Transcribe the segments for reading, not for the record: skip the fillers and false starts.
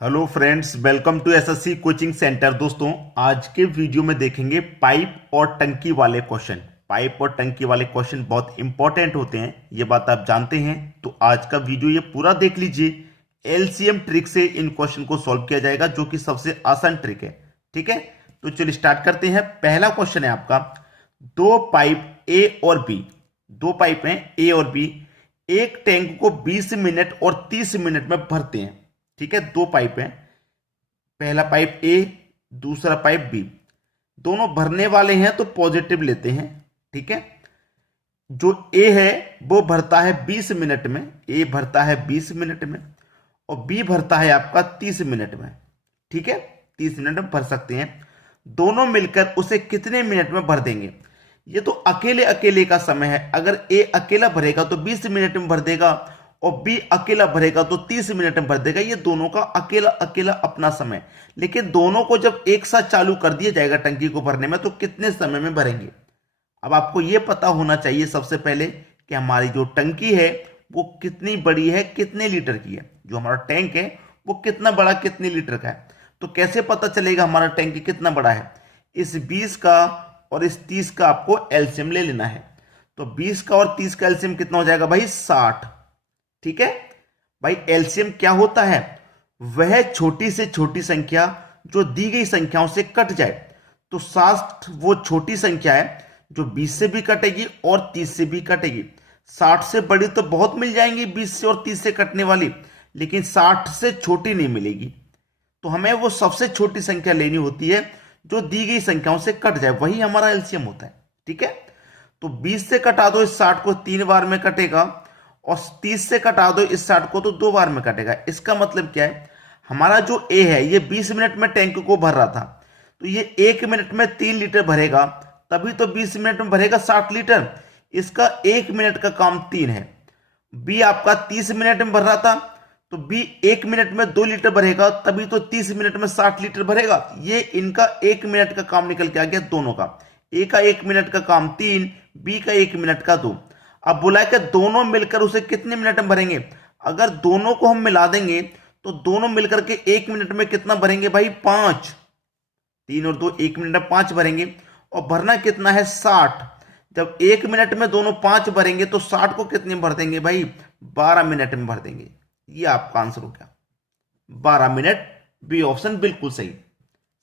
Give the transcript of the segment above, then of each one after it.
Hello friends, welcome to SSC coaching centre. दोस्तों, आज के वीडियो में देखेंगे पाइप और टंकी वाले क्वेश्चन। पाइप और टंकी वाले क्वेश्चन बहुत इंपॉर्टेंट होते हैं, ये बात आप जानते हैं। तो आज का वीडियो ये पूरा देख लीजिए। एलसीएम ट्रिक से इन क्वेश्चन को सॉल्व किया जाएगा, जो कि सबसे आसान ट्रिक है। ठीक है, तो चलिए स्टार्ट करते हैं। पहला क्वेश्चन है आपका, दो पाइप ए और बी, दो पाइप हैं ए और बी, एक टैंक को 20 मिनट और 30 मिनट में भरते हैं। ठीक है, दो पाइप हैं, पहला पाइप ए, दूसरा पाइप बी, दोनों भरने वाले हैं तो पॉजिटिव लेते हैं। ठीक है, जो ए है वो भरता है 20 मिनट में, ए भरता है 20 मिनट में और बी भरता है आपका 30 मिनट में। ठीक है, 30 मिनट में भर सकते हैं। दोनों मिलकर उसे कितने मिनट में भर देंगे? ये तो अकेले अकेले का समय है। अगर ए अकेला भरेगा तो 20 मिनट में भर देगा और बी अकेला भरेगा तो 30 मिनट में भर देगा। ये दोनों का अकेला अकेला अपना समय। लेकिन दोनों को जब एक साथ चालू कर दिया जाएगा टंकी को भरने में, तो कितने समय में भरेंगे? अब आपको यह पता होना चाहिए सबसे पहले कि हमारी जो टंकी है वो कितनी बड़ी है, कितने लीटर की है। जो हमारा टैंक है वो कितना बड़ा, कितने लीटर का है। तो कैसे पता चलेगा हमारा टैंक कितना बड़ा है? इस 20 का और इस 30 का आपको एलसीएम ले लेना है। तो 20 का और 30 का एलसीएम कितना हो जाएगा भाई? 60। ठीक है भाई, एलसीएम क्या होता है? वह छोटी से छोटी संख्या जो दी गई संख्याओं से कट जाए। तो 60 वो छोटी संख्या है जो 20 से भी कटेगी और 30 से भी कटेगी। 60 से बड़ी तो बहुत मिल जाएंगी 20 से और 30 से कटने वाली, लेकिन 60 से छोटी नहीं मिलेगी। तो हमें वो सबसे छोटी संख्या लेनी होती है जो दी गई संख्याओं से कट जाए, वही हमारा एलसीएम होता है। ठीक है, तो 20 से कटा दो इस 60 को, 3 बार में कटेगा और 30 से कटा दो इस 60 को तो 2 बार में कटेगा। इसका मतलब क्या है? हमारा जो ए है ये 20 मिनट में टैंक को भर रहा था, तो ये 1 मिनट में 3 लीटर भरेगा, तभी तो 20 मिनट में भरेगा 60 लीटर। इसका 1 मिनट का काम 3 है। बी आपका 30 मिनट में भर रहा था, तो बी 1 मिनट में 2 लीटर भरेगा, तभी तो 30 मिनट में 60 लीटर भरेगा। ये इनका 1 मिनट का काम निकल के आ गया दोनों का। ए का 1 मिनट का काम 3, बी का 1 मिनट का 2। अब बोला कि दोनों मिलकर उसे कितने मिनट में भरेंगे? अगर दोनों को हम मिला देंगे तो दोनों मिलकर के 1 मिनट में कितना भरेंगे भाई? 5। 3 और 2 1 मिनट में 5 भरेंगे और भरना कितना है? 60। जब 1 मिनट में दोनों 5 भरेंगे तो 60 को कितने में भर देंगे भाई? 12 मिनट में भर देंगे। ये आपका आंसर हो गया 12 मिनट। बी ऑप्शन बिल्कुल सही।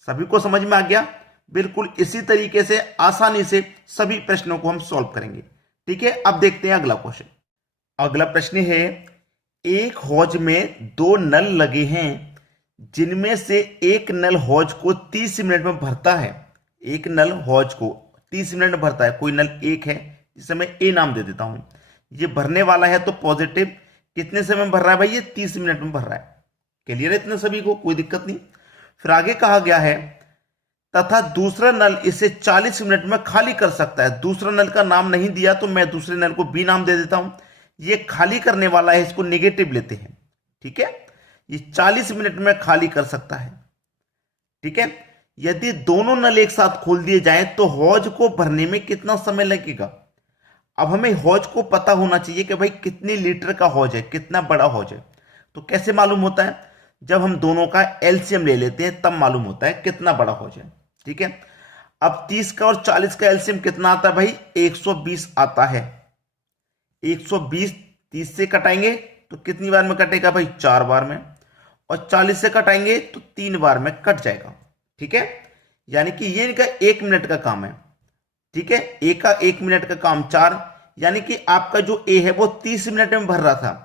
सभी को समझ में आ गया? बिल्कुल इसी तरीके से आसानी से सभी प्रश्नों को हम सॉल्व करेंगे। ठीक है, अब देखते हैं अगला क्वेश्चन। अगला प्रश्न है, एक हौज में 2 नल लगे हैं, जिनमें से एक नल हौज को 30 मिनट में भरता है। एक नल हौज को 30 मिनट में भरता है। कोई नल एक है जिसे मैं ए नाम दे देता हूं। ये भरने वाला है तो पॉजिटिव। कितने समय में भर रहा है भाई? ये 30 मिनट में भर रहा है। क्लियर है इतने सभी को? कोई दिक्कत नहीं। फिर आगे कहा गया है, तथा दूसरा नल इसे 40 मिनट में खाली कर सकता है। दूसरा नल का नाम नहीं दिया तो मैं दूसरे नल को बी नाम दे देता हूं। ये खाली करने वाला है, इसको नेगेटिव लेते हैं। ठीक है, ये 40 मिनट में खाली कर सकता है। ठीक है, यदि दोनों नल एक साथ खोल दिए जाएं तो हौज को भरने में कितना समय लगेगा? अब हमें हौज को पता होना चाहिए कि भाई कितने लीटर का हौज है, कितना बड़ा हौज है। तो कैसे मालूम होता है? जब हम दोनों का एलसीएम ले लेते हैं तब मालूम होता है कितना बड़ा हौज है। ठीक है, अब 30 का और 40 का एलसीएम कितना आता है भाई? 120 आता है। 120 30 से कटाएंगे तो कितनी बार में कटेगा भाई? 4 बार में। और 40 से कटाएंगे तो 3 बार में कट जाएगा। ठीक है, यानी कि ये इनका 1 मिनट का काम है। ठीक है, ए का 1 मिनट का काम 4, यानी कि आपका जो ए है वो 30 मिनट में भर रहा था।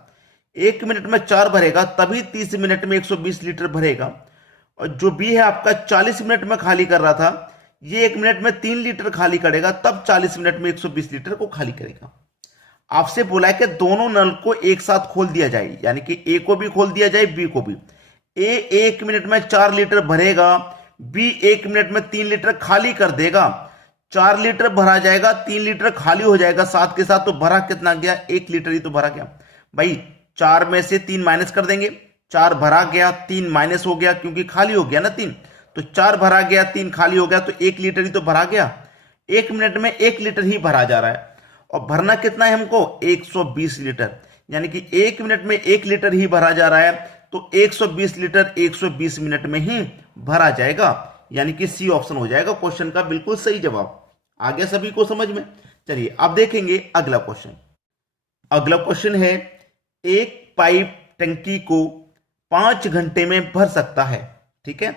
1 मिनट में 4 भरेगा, तभी 30 मिनट में 120 लीटर भरेगा। और जो बी है आपका 40 मिनट में खाली कर रहा था, ये 1 मिनट में 3 लीटर खाली करेगा, तब 40 मिनट में 120 लीटर को खाली करेगा। आपसे बोला है कि दोनों नल को एक साथ खोल दिया जाए, यानी कि ए को भी खोल दिया जाए, बी को भी। ए 1 मिनट में 4 लीटर भरेगा, बी 1 मिनट में 3 लीटर खाली कर देगा। 4 लीटर भरा जाएगा, 3 लीटर खाली हो जाएगा साथ के साथ। तो भरा कितना गया? 1 लीटर ही तो भरा गया भाई। 4 में से 3 माइनस कर देंगे, 4 भरा गया, 3 माइनस हो गया क्योंकि खाली हो गया ना 3। तो 4 भरा गया, 3 खाली हो गया, तो 1 लीटर ही तो भरा गया। 1 मिनट में 1 लीटर ही भरा जा रहा है और भरना कितना है हमको? 120 लीटर। यानी कि 1 मिनट में 1 लीटर ही भरा जा रहा है, तो 120 लीटर 120 मिनट में ही भरा जाएगा, यानी कि सी ऑप्शन हो जाएगा क्वेश्चन का बिल्कुल सही जवाब। आ गया सभी को समझ में? चलिए अब देखेंगे अगला क्वेश्चन। अगला क्वेश्चन है, एक पाइप टंकी को 5 घंटे में भर सकता है। ठीक है,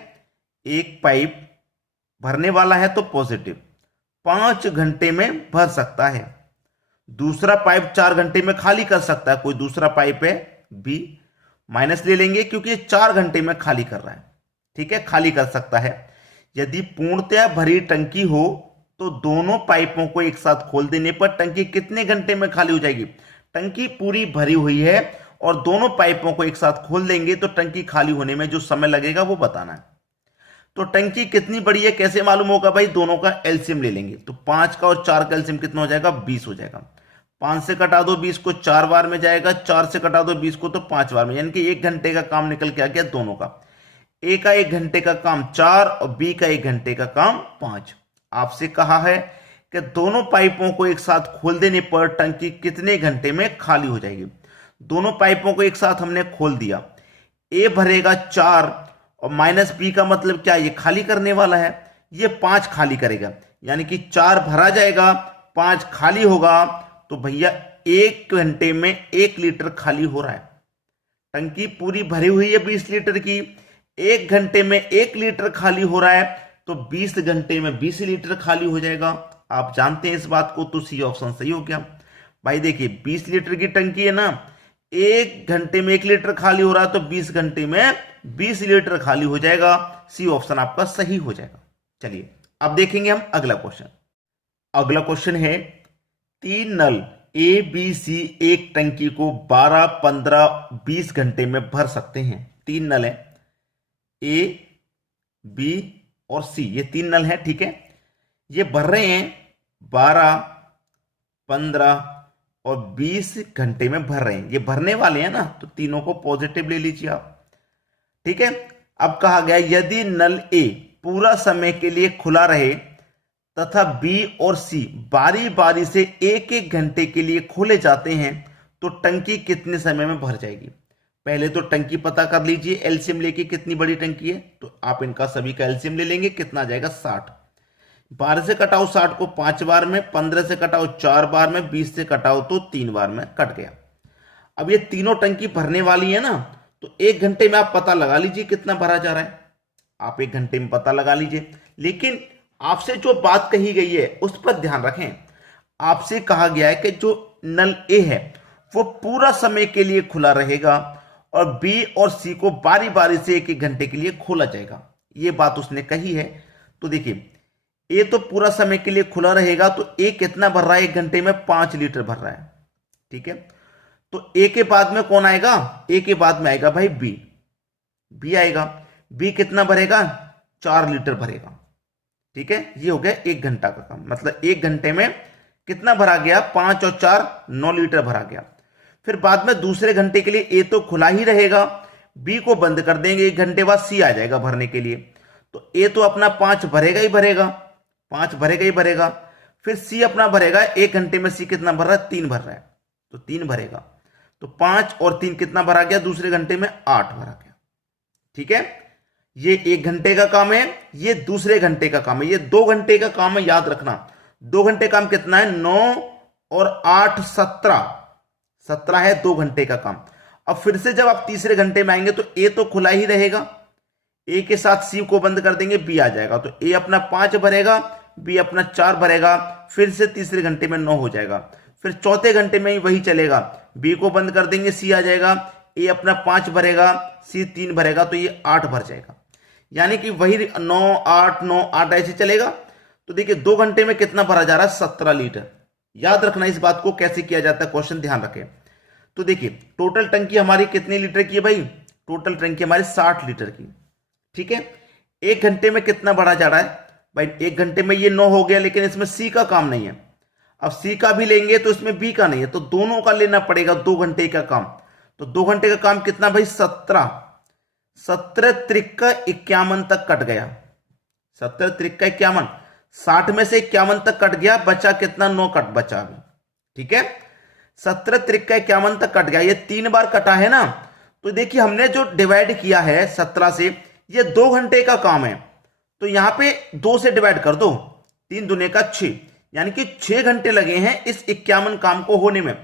एक पाइप भरने वाला है तो पॉजिटिव, 5 घंटे में भर सकता है। दूसरा पाइप 4 घंटे में खाली कर सकता है। कोई दूसरा पाइप है बी, माइनस ले लेंगे क्योंकि ये 4 घंटे में खाली कर रहा है। ठीक है, खाली कर सकता है। यदि पूर्णतया भरी टंकी हो तो दोनों पाइपों को एक साथ खोल देने पर टंकी कितने घंटे में खाली हो जाएगी? टंकी पूरी भरी हुई है और दोनों पाइपों को एक साथ खोल देंगे तो टंकी खाली होने में जो समय लगेगा वो बताना है। तो टंकी कितनी बड़ी है कैसे मालूम होगा भाई? दोनों का एलसीएम ले लेंगे तो 5 का और 4 का एलसीएम कितना हो जाएगा? 20 हो जाएगा। 5 से कटा दो 20 को, 4 बार में जाएगा। 4 से कटा दो 20 को तो 5 बार में, यानी कि 1 घंटे का काम निकल के आ गया दोनों का। ए का 1 घंटे का काम 4 और बी का 1 घंटे का काम 5। आपसे कहा है कि दोनों पाइपों को एक साथ खोल देने पर टंकी कितने घंटे में खाली हो जाएगी? दोनों पाइपों को एक साथ हमने खोल दिया। ए भरेगा 4 और माइनस बी का मतलब क्या? ये खाली करने वाला है, ये 5 खाली करेगा, यानी कि 4 भरा जाएगा 5 खाली होगा। तो भैया 1 घंटे में 1 लीटर खाली हो रहा है। टंकी पूरी भरी हुई है 20 लीटर की, 1 घंटे में 1 लीटर खाली हो रहा है तो 20 घंटे में 20 लीटर खाली हो जाएगा। आप जानते हैं इस बात को, तो सी ऑप्शन सही हो गया। भाई देखिए 20 लीटर की टंकी है ना, 1 घंटे में 1 लीटर खाली हो रहा है तो 20 घंटे में 20 लीटर खाली हो जाएगा। सी ऑप्शन आपका सही हो जाएगा। चलिए अब देखेंगे हम अगला क्वेश्चन। अगला क्वेश्चन है, 3 नल ए बी सी एक टंकी को 12, 15, 20 घंटे में भर सकते हैं। 3 नल है, ए बी और सी, ये 3 नल है। ठीक है, ये भर रहे हैं 12, 15 और 20 घंटे में भर रहे हैं। ये भरने वाले हैं ना, तो तीनों को पॉजिटिव ले लीजिए आप। ठीक है, अब कहा गया यदि नल ए पूरा समय के लिए खुला रहे तथा बी और सी बारी बारी से 1-1 घंटे के लिए खोले जाते हैं तो टंकी कितने समय में भर जाएगी? पहले तो टंकी पता कर लीजिए एलसीएम लेके, कितनी बड़ी टंकी है। तो आप इनका सभी का एलसीएम ले लेंगे, कितना आ जाएगा? 60। 12 से कटाओ 60 को 5 बार में, 15 से कटाओ 4 बार में, 20 से कटाओ तो 3 बार में, कट गया। अब ये तीनों टंकी भरने वाली है ना, तो 1 घंटे में आप पता लगा लीजिए कितना भरा जा रहा है। आप 1 घंटे में पता लगा लीजिए, लेकिन आपसे जो बात कही गई है उस पर ध्यान रखें। आपसे कहा गया है कि जो नल ए है वो पूरा समय के लिए खुला रहेगा और बी और सी को बारी बारी से 1-1 घंटे के लिए खोला जाएगा, ये बात उसने कही है। तो देखिए ए तो पूरा समय के लिए खुला रहेगा, तो ए कितना भर रहा है? 1 घंटे में 5 लीटर भर रहा है। ठीक है, तो ए के बाद में कौन आएगा? ए के बाद में आएगा भाई बी। बी आएगा, बी कितना भरेगा? 4 लीटर भरेगा। ठीक है, ये हो गया 1 घंटा का काम, मतलब 1 घंटे में कितना भरा गया? 5 और 4 9 लीटर भरा गया। फिर बाद में दूसरे घंटे के लिए ए तो खुला ही रहेगा, बी को बंद कर देंगे, 1 घंटे बाद सी आ जाएगा भरने के लिए। तो ए तो अपना 5 भरेगा ही भरेगा, 5 भरेगा ही भरेगा। फिर सी अपना भरेगा, 1 घंटे में सी कितना भर रहा है? 3 भर रहा है, तो 3 भरेगा। तो 5 और 3 कितना भरा गया? दूसरे घंटे में 8 भरा गया। ठीक है, ये 1 घंटे का काम है, ये दूसरे घंटे का काम है, ये 2 घंटे का काम है। याद रखना 2 घंटे काम कितना है? 9 और 8 17 है 2 घंटे का काम। अब फिर से जब आप तीसरे घंटे में आएंगे तो ए तो खुला ही रहेगा, ए के साथ सी को बंद कर देंगे, बी आ जाएगा। तो ए अपना 5 भरेगा, बी अपना 4 भरेगा। फिर से तीसरे घंटे में 9 हो जाएगा। फिर चौथे घंटे में ही वही चलेगा, बी को बंद कर देंगे, सी आ जाएगा। ए अपना 5 भरेगा, सी 3 भरेगा, तो ये 8 भर जाएगा। यानी कि वही 9 8 9 8 ऐसे चलेगा। तो देखिए 2 घंटे में कितना भरा जा रहा है? 17 लीटर। याद रखना इस बात को, कैसे किया जाता है क्वेश्चन, ध्यान रखें। तो देखिए टोटल टंकी हमारी कितने लीटर की है भाई? टोटल टंकी हमारी 60 लीटर की। ठीक है, 1 घंटे में कितना भरा जा रहा है भाई? 1 घंटे में ये 9 हो गया, लेकिन इसमें सी का काम नहीं है। अब सी का भी लेंगे तो इसमें बी का नहीं है, तो दोनों का लेना पड़ेगा 2 घंटे का काम। तो 2 घंटे का काम कितना भाई? 17 17 त्रिक्का 51 तक कट गया। 17 त्रिक्का 51, 60 में से 51 तक कट गया, बचा कितना? 9 कट बचा अभी। ठीक है, 17 त्रिक्का 51 तक कट गया, ये 3 बार कटा है ना, तो देखिए हमने जो डिवाइड किया है 17 से, ये 2 घंटे का काम है, तो यहां पे 2 से डिवाइड कर दो, 3 दूने का 6, यानी कि 6 घंटे लगे हैं इस 51 काम को होने में।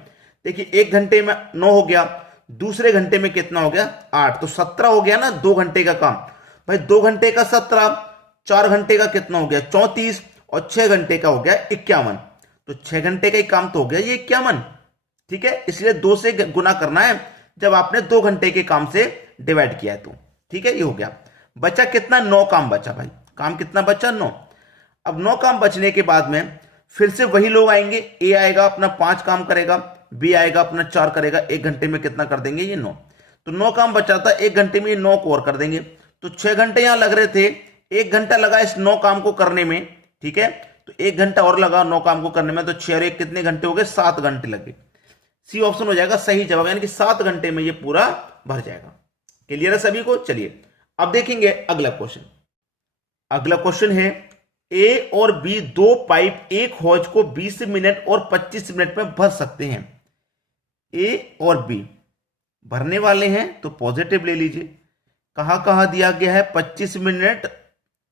देखिए 1 घंटे में 9 हो गया, दूसरे घंटे में कितना हो गया 8, तो 17 हो गया ना 2 घंटे का काम। भाई 2 घंटे का 17, 4 घंटे का कितना हो गया 34, और 6 घंटे का हो गया 51, तो 6 घंटे का ही काम तो हो गया ये 51। ठीक है, इसलिए 2 से गुना करना है जब आपने 2 घंटे के काम से डिवाइड किया है तो। ठीक है, ये हो गया। बचा कितना 9 काम बचा भाई, काम कितना बचा 9। अब 9 काम बचने के बाद में फिर से वही लोग आएंगे, ए आएगा अपना 5 काम करेगा, बी आएगा अपना 4 करेगा, 1 घंटे में कितना कर देंगे ये 9। तो 9 काम बचा था, 1 घंटे में ये 9 को और कर देंगे, तो 6 घंटे यहां लग रहे थे, 1 घंटा लगा इस 9 काम को करने में। ठीक है, तो 1 घंटा और लगा 9 काम को करने में, तो 6 और 1 कितने घंटे हो गए 7 घंटे लगे। सी ऑप्शन हो जाएगा सही जवाब, यानी कि 7 घंटे में ये पूरा भर जाएगा। क्लियर है सभी को? चलिए अब देखेंगे अगला क्वेश्चन। अगला क्वेश्चन है ए और बी दो पाइप एक हौज को 20 मिनट और 25 मिनट में भर सकते हैं। ए और बी भरने वाले हैं तो पॉजिटिव ले लीजिए। कहां दिया गया है 25 मिनट,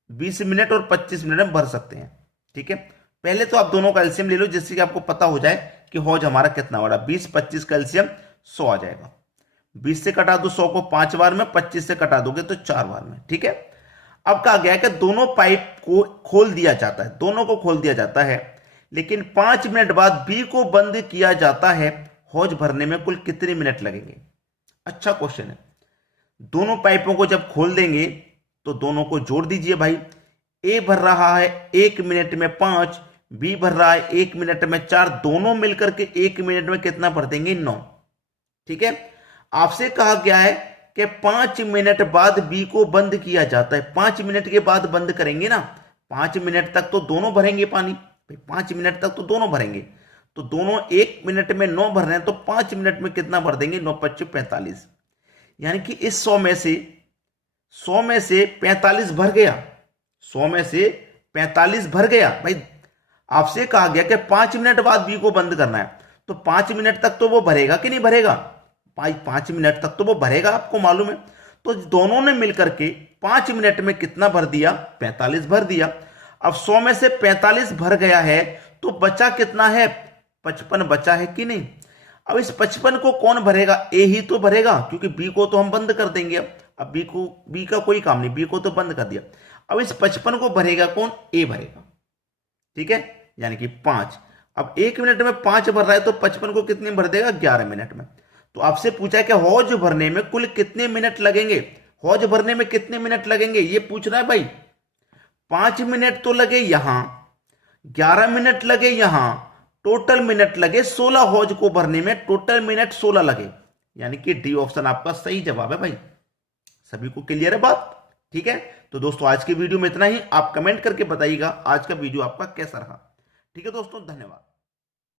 20 मिनट और 25 मिनट में भर सकते हैं। ठीक है, पहले तो आप दोनों का एलसीएम ले लो जिससे कि आपको पता हो जाए कि हौज हमारा कितना बड़ा। 20 25 का एलसीएम 100 आ जाएगा। 20 से कटा दो 100 को 5 बार में, 25 से कटा दोगे तो 4 बार में। ठीक है, अब कहा गया है कि दोनों पाइप को खोल दिया जाता है, दोनों को खोल दिया जाता है, लेकिन 5 मिनट बाद बी को बंद किया जाता है। हौज भरने में कुल कितने मिनट लगेंगे? अच्छा क्वेश्चन है। दोनों पाइपों को जब खोल देंगे तो दोनों को जोड़ दीजिए भाई। ए भर रहा है 1 मिनट में 5, बी भर रहा है 1 मिनट में 4, दोनों मिलकर के 1 मिनट में कितना भर देंगे 9। ठीक है, आपसे कहा गया है कि 5 मिनट बाद बी को बंद किया जाता है। 5 मिनट के बाद बंद करेंगे ना, 5 मिनट तक तो दोनों भरेंगे पानी, 5 मिनट तक तो दोनों भरेंगे, तो दोनों 1 मिनट में 9 भर रहे हैं, तो 5 मिनट में कितना भर देंगे 9 5 45, यानी कि इस 100 में से 45 भर गया, 100 में से 45 भर गया। भाई आपसे कहा गया कि 5 मिनट बाद बी को बंद करना है, तो 5 मिनट तक तो वो भरेगा कि नहीं भरेगा? 5 मिनट तक तो वो भरेगा, आपको मालूम है। तो दोनों ने मिलकर के 5 मिनट में कितना भर दिया 45 भर दिया। अब 100 में से 45 भर गया है तो बचा कितना है 55 बचा है कि नहीं? अब इस 55 को कौन भरेगा? ए ही तो भरेगा, क्योंकि बी को तो हम बंद कर देंगे। अब बी का कोई काम नहीं, बी को तो बंद कर दिया। अब इस 55 को भरेगा कौन? ए भरेगा। ठीक है, यानी कि 5। अब 1 मिनट में 5 भर रहा है तो 55 को कितने भर देगा 11 मिनट में। तो आपसे पूछा है कि हौज भरने में कुल कितने मिनट लगेंगे, हौज भरने में कितने मिनट लगेंगे ये पूछना है भाई। 5 मिनट तो लगे यहां, 11 मिनट लगे यहां, टोटल मिनट लगे 16 हौज को भरने में, टोटल मिनट 16 लगे, यानी कि डी ऑप्शन आपका सही जवाब है भाई। सभी को क्लियर है बात? ठीक है, तो दोस्तों आज की वीडियो में इतना ही। आप कमेंट करके बताइएगा आज का वीडियो आपका कैसा रहा। ठीक है दोस्तों, धन्यवाद।